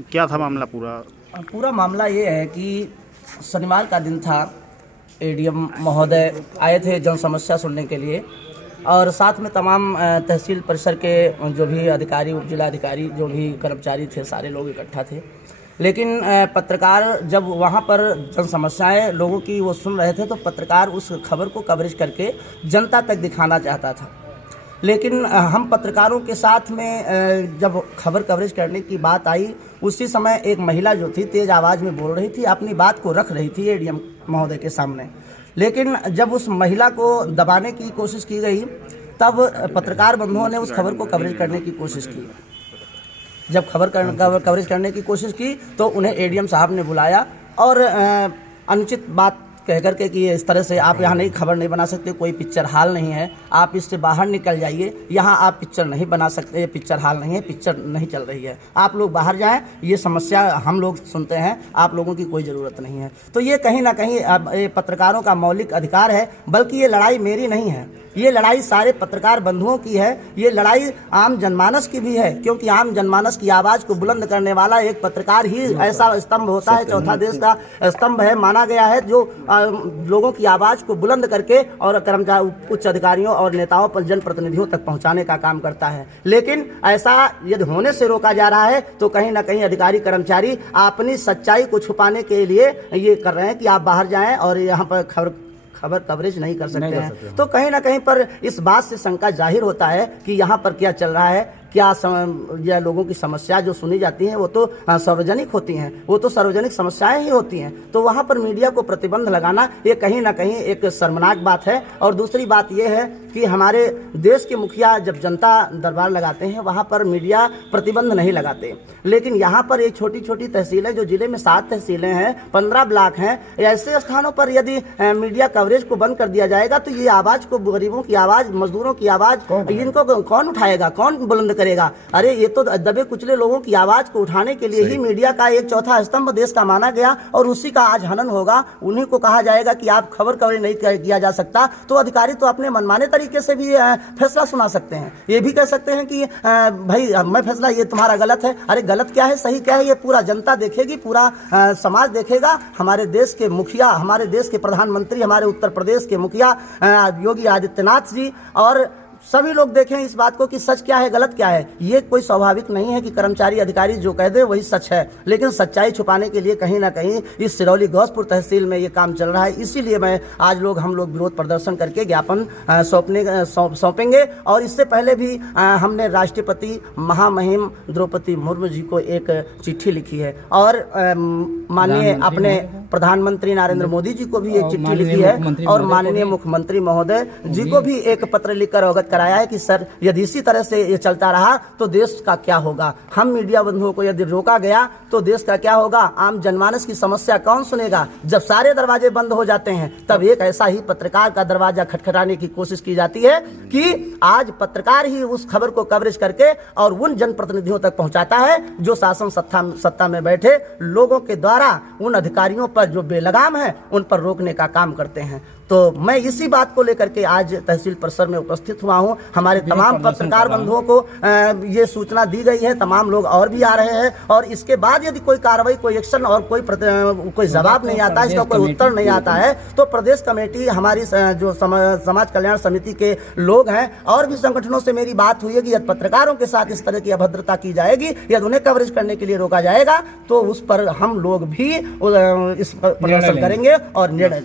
क्या था मामला पूरा मामला ये है कि शनिवार का दिन था। एडीएम महोदय आए थे जन समस्या सुनने के लिए और साथ में तमाम तहसील परिसर के जो भी अधिकारी, उप जिलाधिकारी, जो भी कर्मचारी थे, सारे लोग इकट्ठा थे। लेकिन पत्रकार जब वहाँ पर जन समस्याएं लोगों की वो सुन रहे थे तो पत्रकार उस खबर को कवरेज करके जनता तक दिखाना चाहता था। लेकिन हम पत्रकारों के साथ में जब खबर कवरेज करने की बात आई, उसी समय एक महिला जो थी तेज़ आवाज़ में बोल रही थी, अपनी बात को रख रही थी एडीएम महोदय के सामने। लेकिन जब उस महिला को दबाने की कोशिश की गई तब पत्रकार बंधुओं ने उस खबर को कवरेज करने की कोशिश की। जब कवरेज करने की कोशिश की तो उन्हें एडीएम साहब ने बुलाया और अनुचित बात कह करके कि इस तरह से आप यहाँ नहीं खबर नहीं बना सकते, कोई पिक्चर हॉल नहीं है, आप इससे बाहर निकल जाइए, यहाँ आप पिक्चर नहीं बना सकते, पिक्चर हॉल नहीं है, पिक्चर नहीं चल रही है, आप लोग बाहर जाएं, ये समस्या हम लोग सुनते हैं, आप लोगों की कोई ज़रूरत नहीं है। तो ये कहीं ना कहीं ये पत्रकारों का मौलिक अधिकार है, बल्कि ये लड़ाई मेरी नहीं है, ये लड़ाई सारे पत्रकार बंधुओं की है, ये लड़ाई आम जनमानस की भी है, क्योंकि आम जनमानस की आवाज़ को बुलंद करने वाला एक पत्रकार ही ऐसा स्तंभ होता है, चौथा देश का स्तंभ है माना गया है, जो लोगों की आवाज़ को बुलंद करके और कर्मचारी, उच्च अधिकारियों और नेताओं पर, जनप्रतिनिधियों तक पहुंचाने का काम करता है। लेकिन ऐसा यदि होने से रोका जा रहा है तो कहीं ना कहीं अधिकारी कर्मचारी अपनी सच्चाई को छुपाने के लिए ये कर रहे हैं कि आप बाहर जाएं और यहाँ पर खबर कवरेज नहीं कर सकते हैं। तो कहीं ना कहीं पर इस बात से शंका जाहिर होता है कि यहाँ पर क्या चल रहा है, क्या या लोगों की समस्या जो सुनी जाती हैं वो तो सार्वजनिक होती हैं, वो तो सार्वजनिक समस्याएं ही होती हैं। तो वहाँ पर मीडिया को प्रतिबंध लगाना ये कहीं ना कहीं एक शर्मनाक बात है। और दूसरी बात ये है कि हमारे देश के मुखिया जब जनता दरबार लगाते हैं वहाँ पर मीडिया प्रतिबंध नहीं लगाते, लेकिन यहाँ पर एक छोटी छोटी तहसीलें, जो जिले में 7 तहसीलें हैं, 15 ब्लॉक हैं, ऐसे स्थानों पर यदि मीडिया कवरेज को बंद कर दिया जाएगा तो ये आवाज़ को, गरीबों की आवाज़, मजदूरों की आवाज़, इनको कौन उठाएगा, कौन बुलंद करेगा? अरे ये तो दबे कुचले लोगों की आवाज को उठाने के लिए ही मीडिया का एक चौथा स्तंभ देश का माना गया और उसी का आज हनन होगा। उन्हीं को कहा जाएगा कि आप खबर कवरेज नहीं किया जा सकता। तो अधिकारी तो अपने मनमाने तरीके से भी फैसला सुना सकते हैं, ये भी कह सकते हैं कि भाई मैं फैसला, ये तुम्हारा गलत है। अरे गलत क्या है, सही क्या है, ये पूरा जनता देखेगी, पूरा समाज देखेगा। हमारे देश के मुखिया, हमारे देश के प्रधानमंत्री, हमारे उत्तर प्रदेश के मुखिया योगी आदित्यनाथ जी और सभी लोग देखें इस बात को कि सच क्या है, गलत क्या है। ये कोई स्वाभाविक नहीं है कि कर्मचारी अधिकारी जो कह दे वही सच है, लेकिन सच्चाई छुपाने के लिए कहीं ना कहीं इस सिरौली गौसपुर तहसील में ये काम चल रहा है। इसीलिए हम लोग विरोध प्रदर्शन करके ज्ञापन सौंपेंगे। और इससे पहले भी हमने राष्ट्रपति महामहिम द्रौपदी मुर्मू जी को एक चिट्ठी लिखी है और माननीय अपने प्रधानमंत्री नरेंद्र मोदी जी को भी एक चिट्ठी लिखी है और माननीय मुख्यमंत्री महोदय जी को भी एक पत्र लिखकर अवगत कराया है कि सर यदि इसी तरह से ये चलता रहा तो देश का क्या होगा। हम मीडिया बंधुओं को यदि रोका गया तो देश का क्या होगा, आम जनमानस की समस्या कौन सुनेगा। जब सारे दरवाजे बंद हो जाते हैं तब एक ऐसा ही पत्रकार का दरवाजा खटखटाने की कोशिश की जाती है कि आज पत्रकार ही उस खबर को कवरेज करके और उन जनप्रतिनिधियों तक पहुंचाता है जो शासन सत्ता में बैठे लोगों के द्वारा उन अधिकारियों पर जो बेलगाम है उन पर रोकने का काम करते हैं। तो मैं इसी बात को लेकर के आज तहसील परिसर में उपस्थित हुआ हूं। हमारे तमाम पत्रकार बंधुओं को ये सूचना दी गई है, तमाम लोग और भी आ रहे हैं और इसके बाद यदि कोई कार्रवाई, कोई एक्शन और कोई जवाब नहीं आता, इसका कोई उत्तर नहीं आता है तो प्रदेश कमेटी, हमारी जो समाज कल्याण समिति के लोग हैं और भी संगठनों से मेरी बात हुई है कि यदि पत्रकारों के साथ इस तरह की अभद्रता की जाएगी, यदि उन्हें कवरेज करने के लिए रोका जाएगा तो उस पर हम लोग भी इस प्रदर्शन करेंगे और निर्णय